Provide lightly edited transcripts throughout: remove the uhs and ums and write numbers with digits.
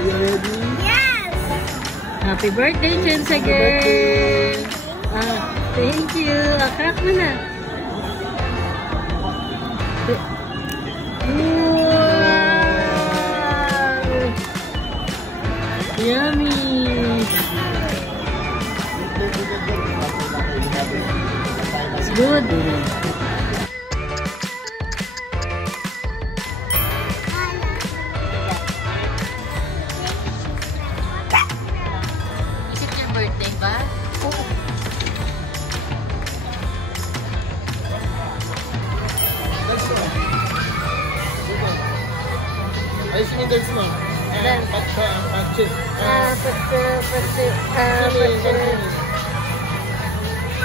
Are you ready? Yes! Happy birthday, Chensa girl! Thank you. Crack mo na. Wow! Yummy! It's good. Is it your birthday ba? Ayos mo guys mo.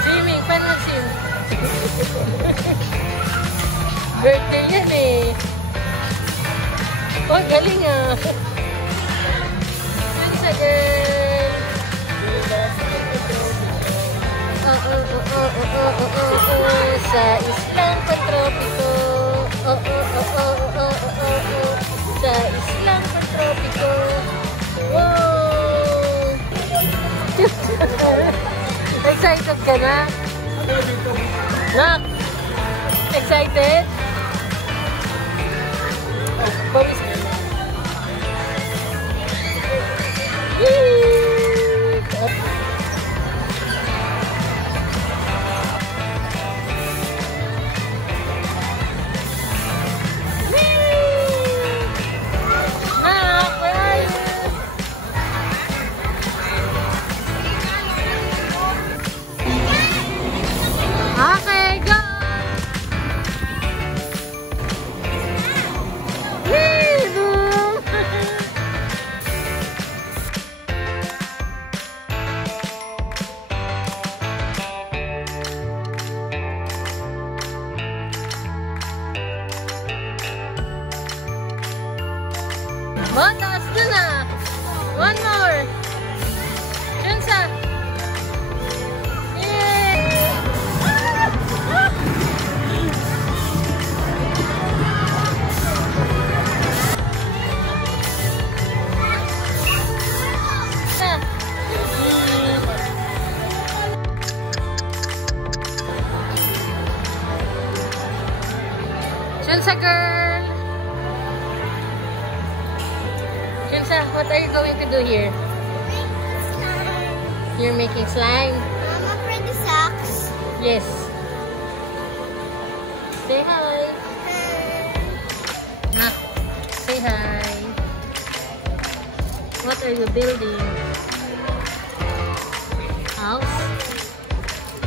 Swimming, paano mag-swim? Birthday yan eh. Oh, galing ah. Chensa girl. Sa islang patropiko. Sa islang patropiko. Wow! Excited ka na? Nak? Excited? Pawis na. Okay, go! Mataas na na! One more! Chensa! Chensa girl! Chensa, what are you going to do here? You're making slime? Mama, for the socks. Yes. Say hi. Nak, say hi. What are you building? House?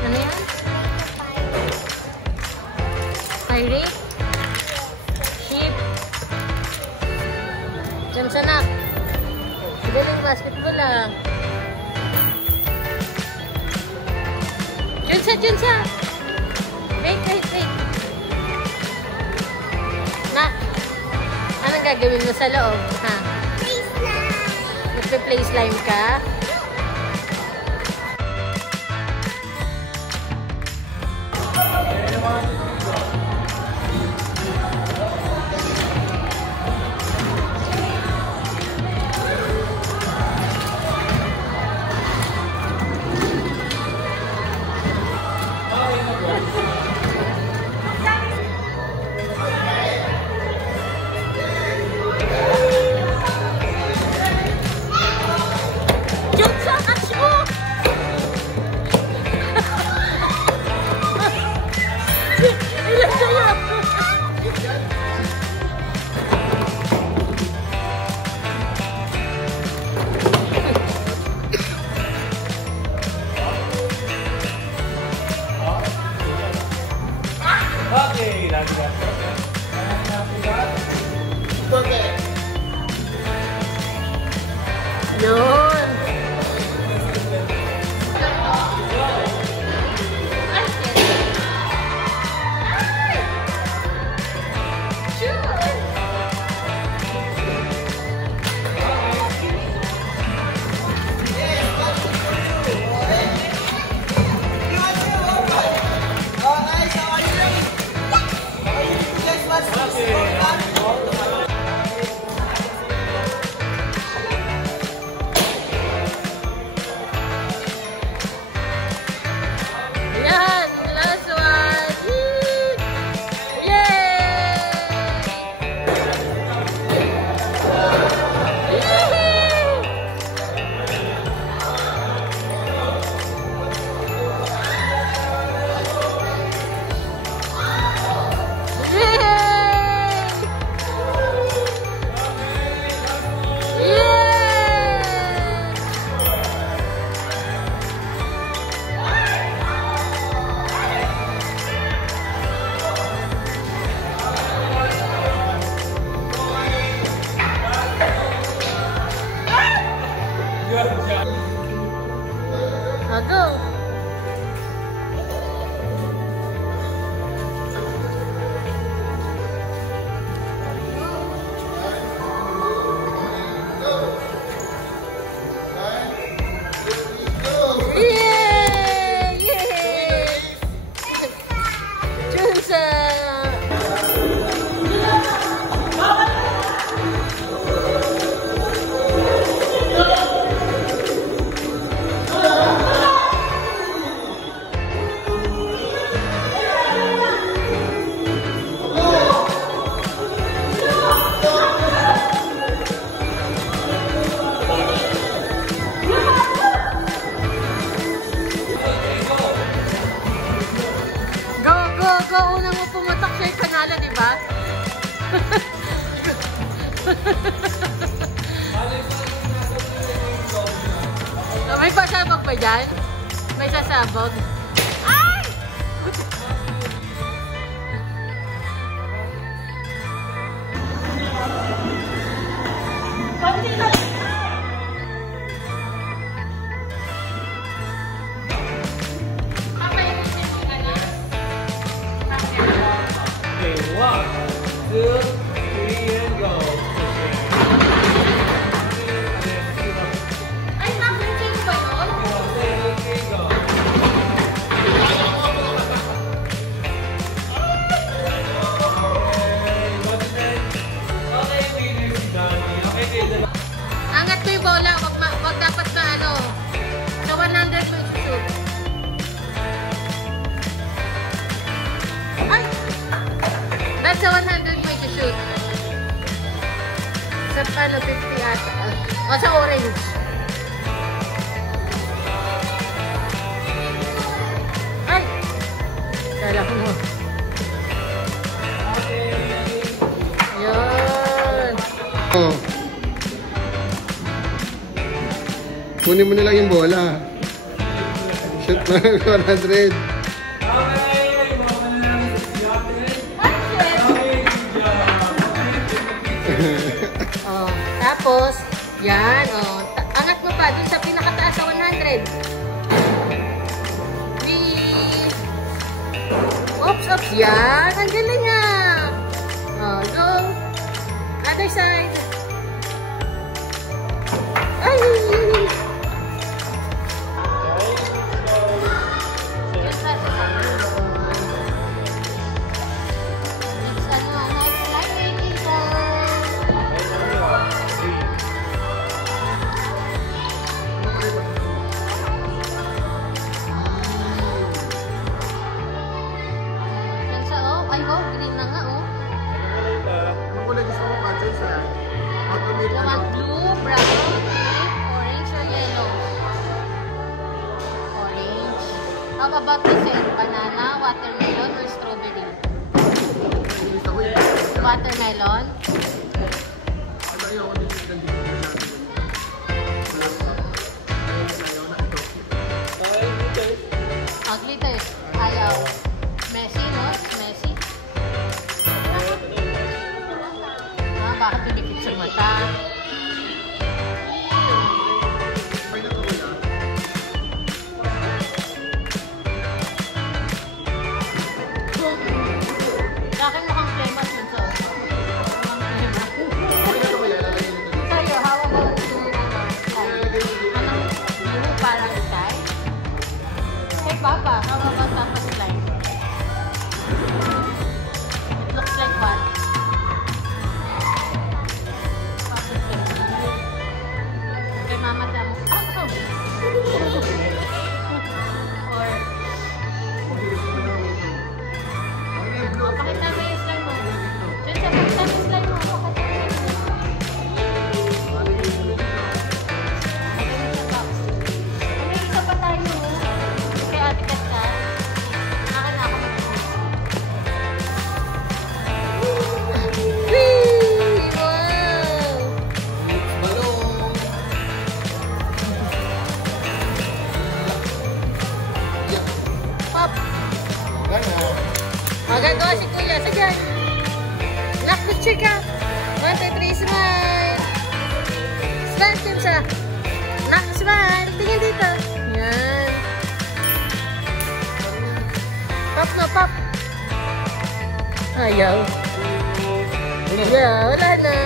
Ano yan? Pirate? Sheep? Chensa nak. Galing basketball ah. Chensa! Wait. Nak, anong gagawin mo sa loob? Ha? Play slime. Magpe-play slime ka? dyan? May sasabog. Ay! Okay, 1, 2, 3, and go. Ay, makunting ba yun? Okay, go. Okay, winner si Danny. Okay, okay. Angat ko yung bola. Wag dapat na ano. Sa 100 mo i-shoot. Ay! That's sa 100 mo i-shoot. Sa ano, 50 ata. O, sa orange. Ay! Kala ko mo. Yun. Oh. Kunin mo na lang yung bola. Shoot na 100. Oh, tapos, yan, oh. Angat mo pa dun sa pinakataas sa 100. Oops, yan. Ang galing nga. Oh, go. Other side. Ay! Ay, oh, green na nga, oh. You want blue, brown, pink, orange, or yellow? Orange. How about this set? Banana, watermelon, or strawberry? Watermelon. Glitters. Ayaw. Messy, no? Messy. Ah, bakit pipikit sa mata? Sa akin mukhang famous yun, so. Sa'yo, how about yung sky? Anong blue parang sky? Hey, Papa, how about Papa's slime? It looks like what? Papa's slime. Okay, Mama, tama. Or... Oh, pakita mo yung slime mo. Diyan sa pakita mo yung slime mo. May isa pa tayo. Kaya Ate Kat ka. Akin na ako mag-post. Whee! Wow! Pop! Magagawa si Kuya. Sige. Knock the chica. 1, 2, 3, smile. Smile, Kinsa. Knock, smile. Tingin dito. Yan. Pop na, pop. Ayaw. Yeah, wala na.